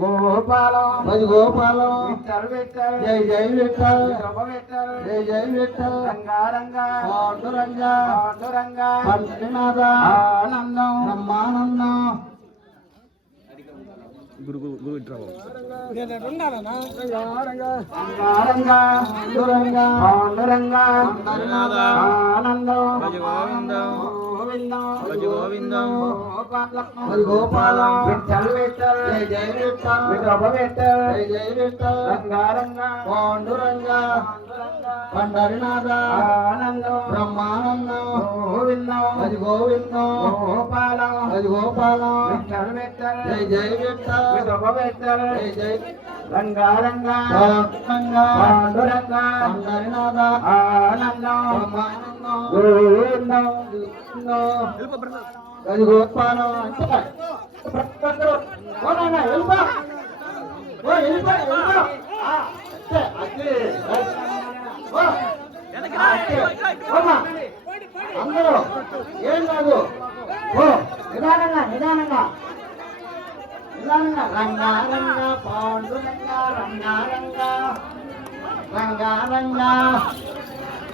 గోపాలం భజ గోపాలం జై జై విఠల్ జై జై విఠల్ పండినాథ ఆనందం బ్రహ్మానందం గురు ఆనందం గురు ఇంటర్ ఆనందం గోవిందం భజ గోవిందం. భజ గోపాలం. విఠల్ విఠల్ జై జై విఠల్ శోభ విఠల్ జై జై విఠల్ రంగారంగా. పాండురంగ. పండరినాథ. ఆనందం. బ్రహ్మానందం. గోవిందం. గోపాలం. గోపాలం. విఠల్ విఠల్ విఠల్ విఠల్ రంగారంగా. పాండురంగ. పండరినాథ. ఆనందం. బ్రహ్మానందం. అందరూ ఏం కాదు ఓ నిదానంగా నిదానంగా రంగా రంగా పాండు రంగా రంగా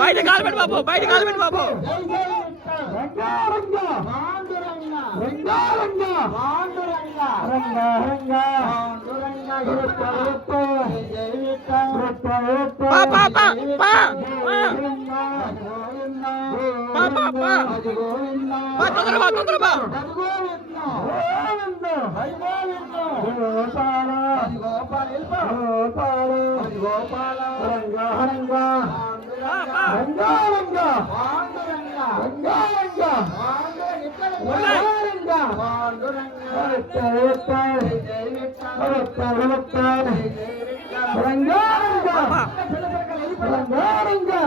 బయట కాలు పెట్టి బాబు బయట కాలు పెట్టి బాబు పా పా పా పా అబ్బా! బా తొందర బా తొందర బా! రంగారంగా రంగారంగా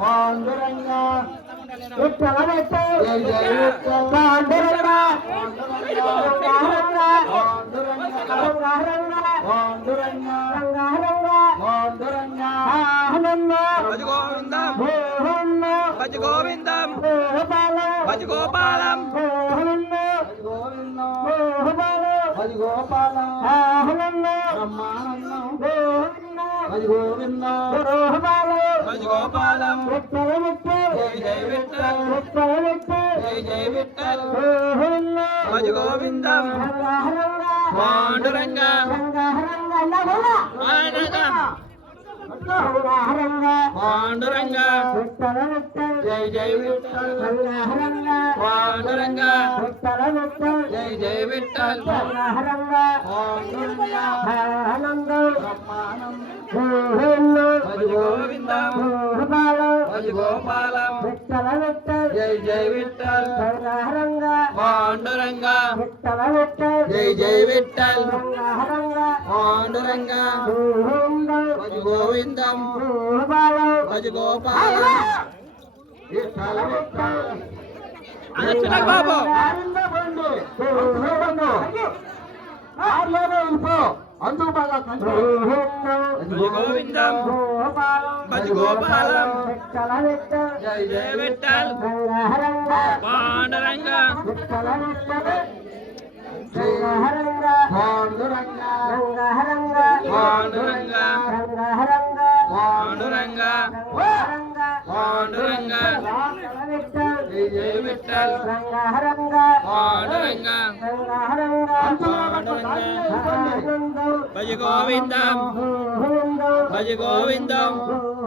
పాండురంగ విట్టలవట్టే పాండురంగ భజ గోవిందం. భజ గోపాలం. భజ గోపాలం. బ్రహ్మానందం. భజ గోవిందం. భజ గోపాలం. గోవిందం పాండురంగ పాండురంగ జై జై విఠల్ పాండురంగ జై జై విఠల్ పాండురంగ రాజగోపాలం. విట్టల విట్టల్ జై జై విట్టల్ గంగాహరంగ పాండురంగ విట్టల విట్టల్ జై జై విట్టల్ గంగాహరంగ పాండురంగ గోవిందం గోవిందం గోపాలం రాజగోపాలం. విట్టల విట్టల్ అచ్చిన బాబు బండు బండు అందుకు బాగా గోవిందం గోపాలం భజగోపాలం జయ జయ విఠల్. పాండురంగ. పాండురంగ. పాండురంగ. పాండురంగ. పాండురంగ. పాండురంగ జయ జయ విఠల్. పాండురంగ. పాండురంగ. భజ గోవిందం భజ గోవిందం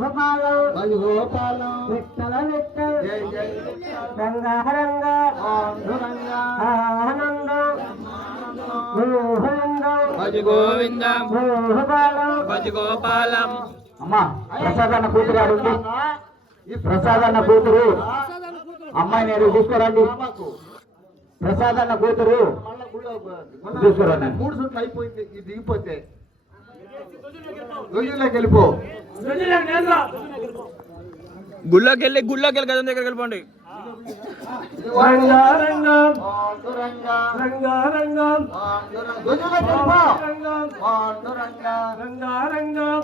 భజ గోపాలం విఠల విఠల్. జై జై. రంగారంగ పాండురంగ ఆనందం. గోవిందం భజ గోవిందం గోపాలం భజ గోపాలం అమ్మా ప్రసాదన్న కూతురు అడుగు ఈ ప్రసాదన్న కూతురు. అమ్మాయి నేను తీసుకురండి. ప్రసాదన్న కూతురు. తీసుకురండి. మూడు సుట్లు అయిపోయింది. ఇది దిగిపోతే. గొయ్యిలోకి వెళ్ళిపో. గుళ్ళోకి వెళ్ళి గుళ్ళోకి వెళ్ళి గజం దగ్గరికి వెళ్ళిపోండి. రంగారంగం పాండురంగ రంగారంగం రంగారంగం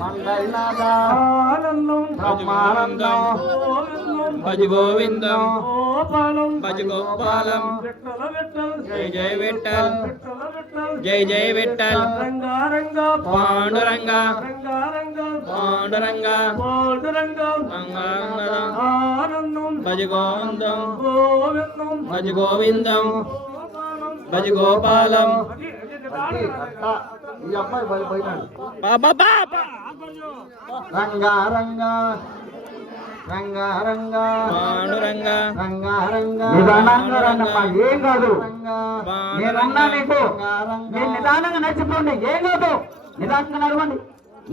పండరినాథ ఆనందం బ్రహ్మానందం భజ గోవిందం. గోపాలం. భజ గోపాలం. విఠల విఠల్ జై జై విఠల్ విఠల విఠల్ జై జై విఠల్ రంగారంగం పాండురంగ రంగారంగం పాండురంగ ఆనందం. భజ గోవిందం గోవిందం భజ గోవిందం భజ గోపాలం. ఈ అమ్మాయి ఏం కాదు. నేనున్నా నిదానంగా నడిచిపోండి. ఏం కాదు. నిదానంగా నడవండి.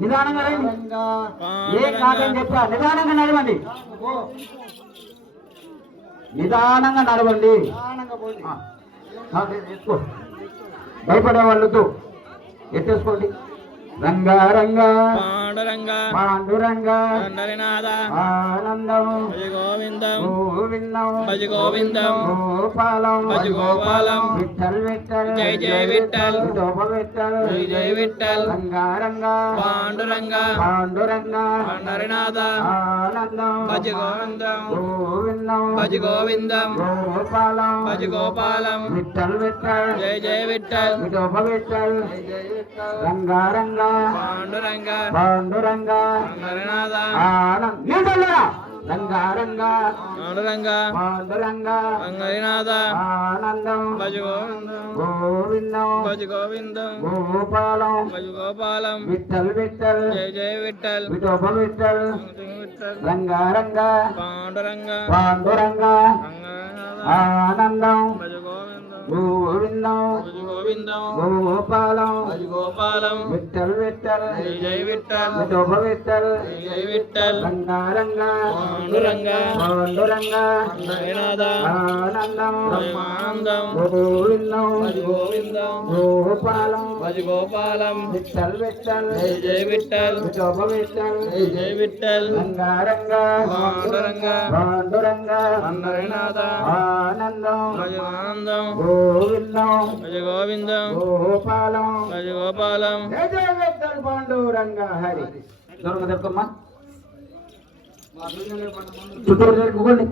నిదానంగా రండి. రంగ ఏం కాదని చెప్పా నిదానంగా నడవండి. నిదానంగా నడవండి. భయపడే వాళ్ళతో ఎత్తేసుకోండి. రంగారంగ పాండురంగ పాండురంగ పండరినాథ ఆనందం. భజ గోవిందం. గోవిందం భజ గోవిందం గోపాలం. భజ గోపాలం విఠల్ విఠల్. జై జై విఠల్. శోభ విఠల్. జై జై విఠల్. రంగారంగ పాండురంగ. పాండురంగ. పండరినాథ ఆనందం. భజ గోవిందం. గోవిందం భజ గోవిందం గోపాలం. భజ గోపాలం విఠల్ విఠల్. జై జై విఠల్. శోభ విఠల్. జై జై విఠల్. రంగారంగ పాండురంగ. పండరినాథ ఆనందం నీళ్ళరా రంగారంగ. పాండురంగ పాండురంగ పండరినాథ ఆనందం. భజ గోవిందం. భజ గోవిందం గోపాలం. భజ గోపాలం విఠల్ విఠల్. జై జై విఠల్. విఠోబ విఠల్ విఠల్ రంగారంగ పాండురంగ. పాండురంగ. పండరినాథ ఆనందం. భజ గోవిందం గోవిందం. గోవిందం గోపాలం గోపాలం. విఠల్ విఠల్ జై జై విఠల్ విఠోబ విఠల్ జై జై విఠల్ రంగారంగ పాండురంగ పాండురంగ ఆనందం. బ్రహ్మానందం. గోవిందం. గోవిందం గోపాలం గోపాలం. విఠల్ విఠల్ జై జై విఠల్ విఠోబ విఠల్ జై జై విఠల్ రంగారంగ పాండురంగ పాండురంగ ఆనందం. ఆనందం గోవిందం. భజ గోవిందం గోపాలం భజ గోపాలం జయ జయ విఠల్ పాండురంగ హరి. దొరక దొరకమ్మా చుట్టూరు జరుపుకోండి